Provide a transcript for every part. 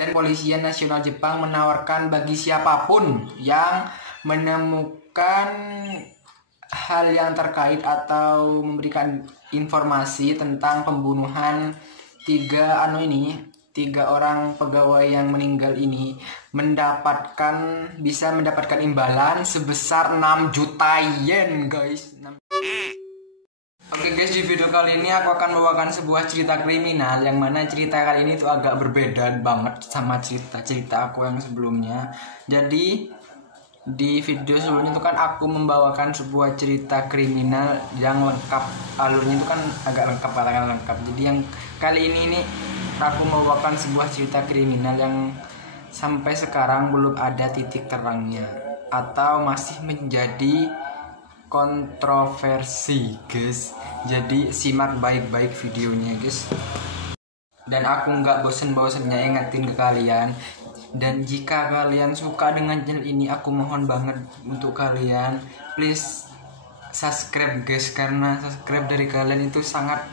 Dan Kepolisian Nasional Jepang menawarkan bagi siapapun yang menemukan hal yang terkait atau memberikan informasi tentang pembunuhan tiga orang pegawai yang meninggal ini bisa mendapatkan imbalan sebesar 6 juta yen, guys. Oke guys, di video kali ini aku akan membawakan sebuah cerita kriminal yang mana cerita kali ini tuh agak berbeda banget sama cerita aku yang sebelumnya. Jadi di video sebelumnya itu kan aku membawakan sebuah cerita kriminal yang lengkap, alurnya itu kan agak lengkap, katakan lengkap. Jadi yang kali ini aku membawakan sebuah cerita kriminal yang sampai sekarang belum ada titik terangnya atau masih menjadi kontroversi, guys. Jadi simak baik-baik videonya, guys. Dan aku nggak bosen-bosennya ingetin ke kalian. Dan jika kalian suka dengan channel ini, aku mohon banget untuk kalian please subscribe, guys, karena subscribe dari kalian itu sangat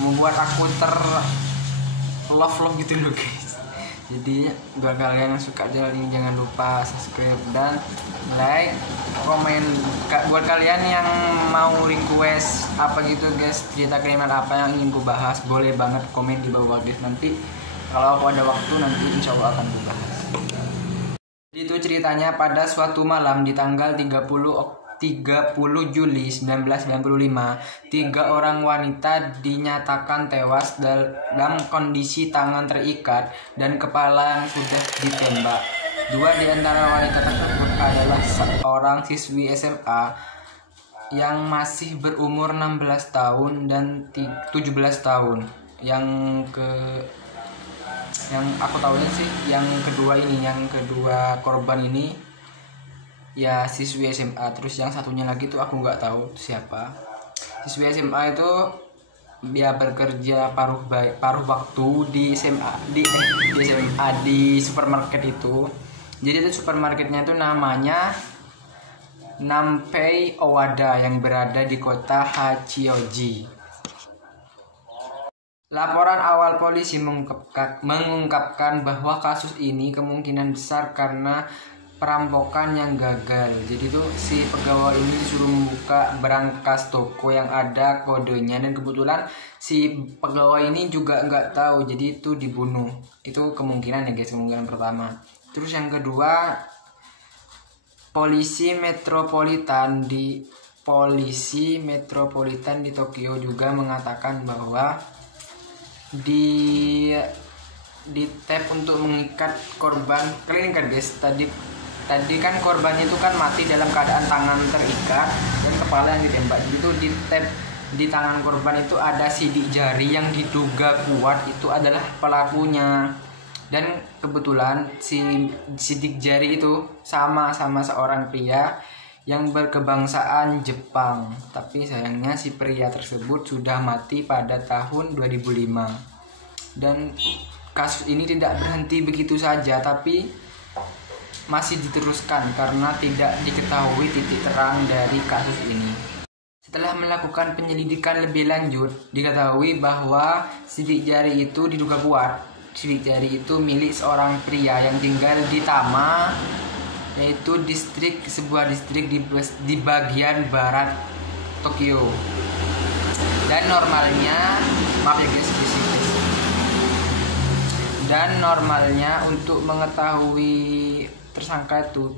membuat aku love gitu loh, guys. Jadi buat kalian yang suka channel ini jangan lupa subscribe dan like, komen. Buat kalian yang mau request apa gitu, guys, cerita kriminal apa yang ingin ku bahas, boleh banget komen di bawah, guys. Nanti kalau aku ada waktu nanti insya Allah akan ku bahas. Itu ceritanya pada suatu malam di tanggal 30 Juli 1995, 3 orang wanita dinyatakan tewas dalam kondisi tangan terikat dan kepala yang sudah ditembak. 2 di antara wanita tersebut adalah seorang siswi SMA yang masih berumur 16 tahun dan 17 tahun. Yang aku tahunya sih yang kedua korban ini ya siswi SMA, terus yang satunya lagi tuh aku nggak tahu siapa. Siswi SMA itu dia bekerja paruh waktu di supermarket itu. Jadi itu supermarketnya itu namanya Nampei Owada yang berada di kota Hachioji. Laporan awal polisi mengungkapkan bahwa kasus ini kemungkinan besar karena perampokan yang gagal. Jadi tuh si pegawai ini disuruh membuka berangkas toko yang ada kodenya, dan kebetulan si pegawai ini juga nggak tahu, jadi itu dibunuh. Itu kemungkinan ya, guys, kemungkinan pertama. Terus yang kedua, polisi metropolitan di Tokyo juga mengatakan bahwa di tab untuk mengikat korban. Kalian ingat, guys, tadi kan korbannya itu kan mati dalam keadaan tangan terikat dan kepala yang ditembak. Itu di tab di tangan korban itu ada sidik jari yang diduga kuat itu adalah pelakunya. Dan kebetulan si sidik jari itu sama seorang pria yang berkebangsaan Jepang. Tapi sayangnya si pria tersebut sudah mati pada tahun 2005. Dan kasus ini tidak berhenti begitu saja, tapi masih diteruskan karena tidak diketahui titik terang dari kasus ini. Setelah melakukan penyelidikan lebih lanjut, diketahui bahwa sidik jari itu diduga kuat. Sidik jari itu milik seorang pria yang tinggal di Tama, yaitu sebuah distrik di bagian barat Tokyo. Dan normalnya, maaf ya guys, dan normalnya untuk mengetahui tersangka itu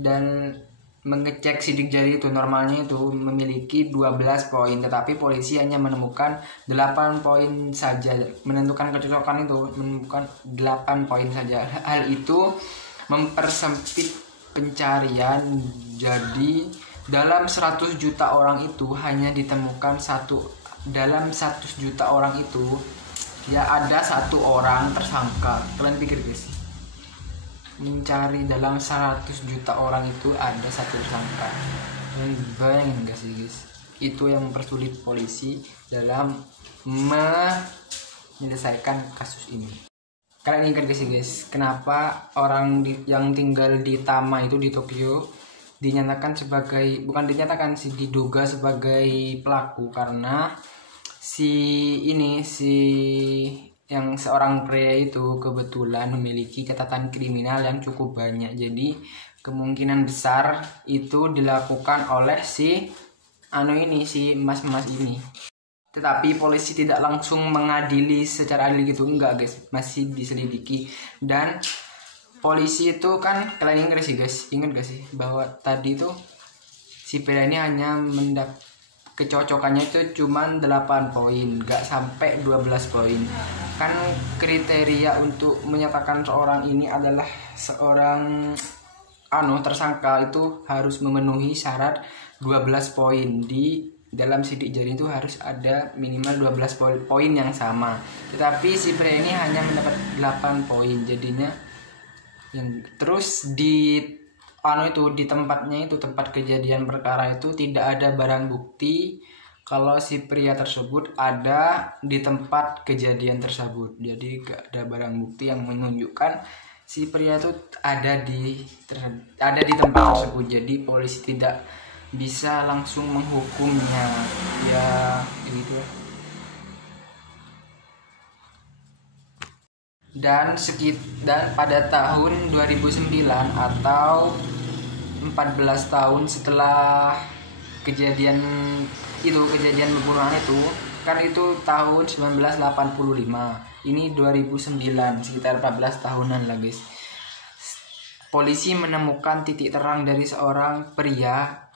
dan mengecek sidik jari itu normalnya itu memiliki 12 poin, tetapi polisi hanya menemukan 8 poin saja. Menentukan kecocokan itu menemukan 8 poin saja. Hal itu mempersempit pencarian. Jadi dalam 100 juta orang itu hanya ditemukan dalam 100 juta orang itu ya ada 1 orang tersangka. Kalian pikir, guys, mencari dalam 100 juta orang itu ada 1 tersangka. Dan bayangin gak sih, guys, itu yang mempersulit polisi dalam menyelesaikan kasus ini. Kalian ingat gak sih, guys, kenapa orang yang tinggal di Tama itu di Tokyo diduga sebagai pelaku? Karena si yang seorang pria itu kebetulan memiliki catatan kriminal yang cukup banyak. Jadi kemungkinan besar itu dilakukan oleh si mas-mas ini. Tetapi polisi tidak langsung mengadili secara adil gitu, enggak guys, masih diselidiki. Dan polisi itu kan, kalian ingat sih guys, gak sih bahwa tadi tuh si pria ini hanya kecocokannya itu cuman 8 poin, gak sampai 12 poin. Kan kriteria untuk menyatakan seorang ini adalah seorang tersangka itu harus memenuhi syarat 12 poin. Di dalam sidik jari itu harus ada minimal 12 poin yang sama. Tetapi si pria ini hanya mendapat 8 poin. Jadinya terus di tempatnya itu, tempat kejadian perkara itu tidak ada barang bukti kalau si pria tersebut ada di tempat kejadian tersebut. Jadi gak ada barang bukti yang menunjukkan si pria itu ada di tempat tersebut. Jadi polisi tidak bisa langsung menghukumnya, ya gitu. Dan pada tahun 2009 atau 14 tahun setelah kejadian pembunuhan itu, kan itu tahun 1985, ini 2009, sekitar 14 tahunan lah guys. Polisi menemukan titik terang dari seorang pria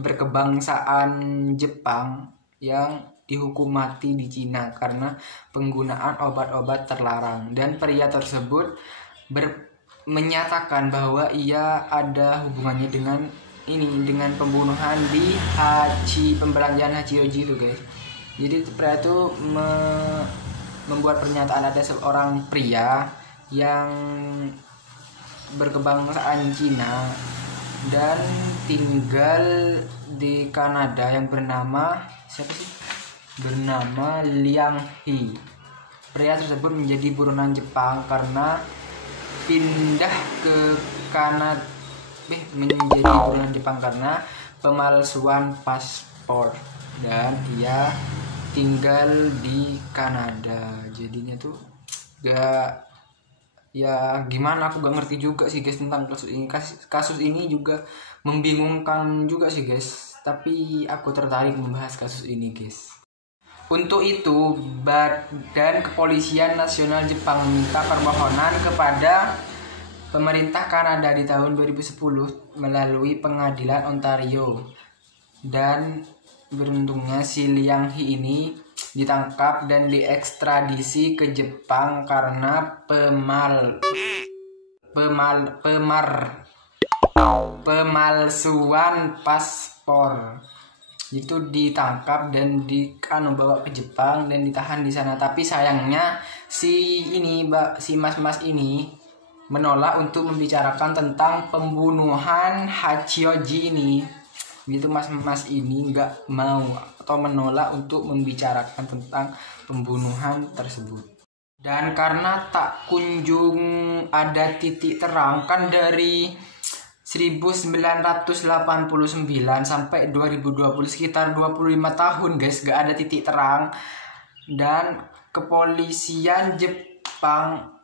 berkebangsaan Jepang yang dihukum mati di Cina karena penggunaan obat-obat terlarang. Dan pria tersebut menyatakan bahwa ia ada hubungannya dengan pembunuhan di pembelanjaan Hachioji itu guys. Jadi pria itu membuat pernyataan ada seorang pria yang berkebangsaan Cina dan tinggal di Kanada yang bernama Liang He. Pria tersebut menjadi buronan Jepang karena pindah ke Kanada menjadi buronan Jepang karena pemalsuan paspor, dan ia tinggal di Kanada. Jadinya tuh gimana, aku gak ngerti juga sih guys tentang kasus ini. Kasus ini juga membingungkan juga sih guys, tapi aku tertarik membahas kasus ini guys. Untuk itu, Badan Kepolisian Nasional Jepang meminta permohonan kepada pemerintah Kanada di tahun 2010 melalui pengadilan Ontario. Dan beruntungnya si Liang He ini ditangkap dan diekstradisi ke Jepang karena pemalsuan paspor. Itu ditangkap dan bawa ke Jepang dan ditahan di sana. Tapi sayangnya si mas-mas ini menolak untuk membicarakan tentang pembunuhan Hachioji ini. Gitu, mas-mas ini nggak mau atau menolak untuk membicarakan tentang pembunuhan tersebut. Dan karena tak kunjung ada titik terang, kan dari 1989 sampai 2020 sekitar 25 tahun guys gak ada titik terang. Dan kepolisian Jepang,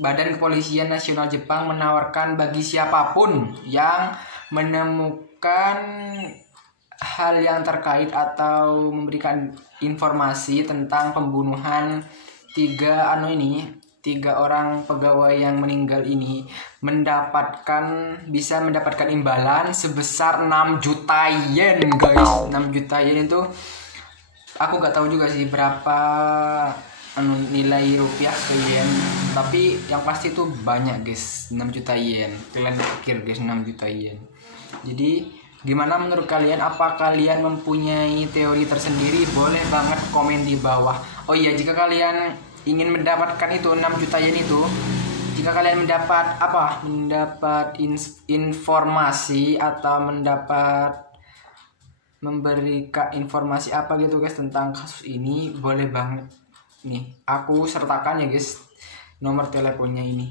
Badan Kepolisian Nasional Jepang menawarkan bagi siapapun yang menemukan hal yang terkait atau memberikan informasi tentang pembunuhan tiga orang pegawai yang meninggal ini bisa mendapatkan imbalan sebesar 6 juta yen guys. 6 juta yen itu aku gak tahu juga sih berapa nilai rupiah ke yen, tapi yang pasti itu banyak guys. 6 juta yen, kalian pikir guys, 6 juta yen. Jadi gimana menurut kalian? Apa kalian mempunyai teori tersendiri? Boleh banget komen di bawah. Oh iya, jika kalian ingin mendapatkan itu 6 juta yen itu, jika kalian mendapat informasi atau memberikan informasi apa gitu guys tentang kasus ini, boleh banget nih aku sertakan ya guys nomor teleponnya ini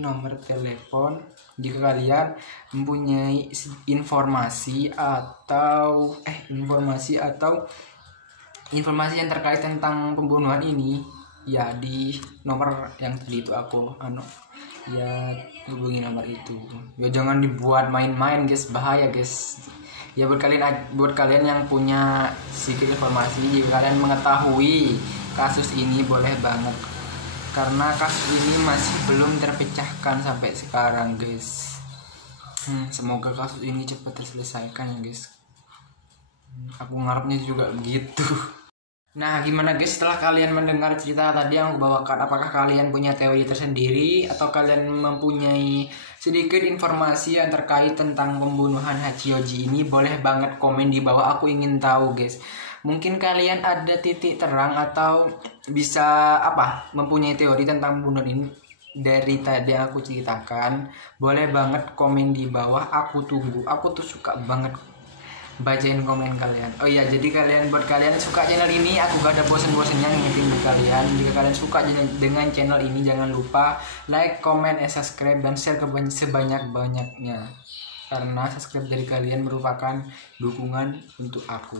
nomor telepon jika kalian mempunyai informasi yang terkait tentang pembunuhan ini. ya di nomor yang tadi itu aku ya hubungi nomor itu. Ya jangan dibuat main-main guys, bahaya guys. Ya buat kalian yang punya sedikit informasi, jika kalian mengetahui kasus ini boleh banget, karena kasus ini masih belum terpecahkan sampai sekarang guys. Semoga kasus ini cepat terselesaikan ya guys. Aku ngarepnya juga begitu. Nah, gimana guys setelah kalian mendengar cerita tadi yang aku bawakan? Apakah kalian punya teori tersendiri atau kalian mempunyai sedikit informasi yang terkait tentang pembunuhan Hachioji ini? Boleh banget komen di bawah, aku ingin tahu guys. Mungkin kalian ada titik terang atau bisa mempunyai teori tentang pembunuhan ini dari tadi yang aku ceritakan. Boleh banget komen di bawah, aku tunggu. Aku tuh suka banget bacain komen kalian. Oh iya, jadi buat kalian suka channel ini, aku gak ada bosan-bosannya ngingetin buat kalian. Jika kalian suka dengan channel ini, jangan lupa like, comment, subscribe, dan share ke sebanyak-banyaknya, karena subscribe dari kalian merupakan dukungan untuk aku.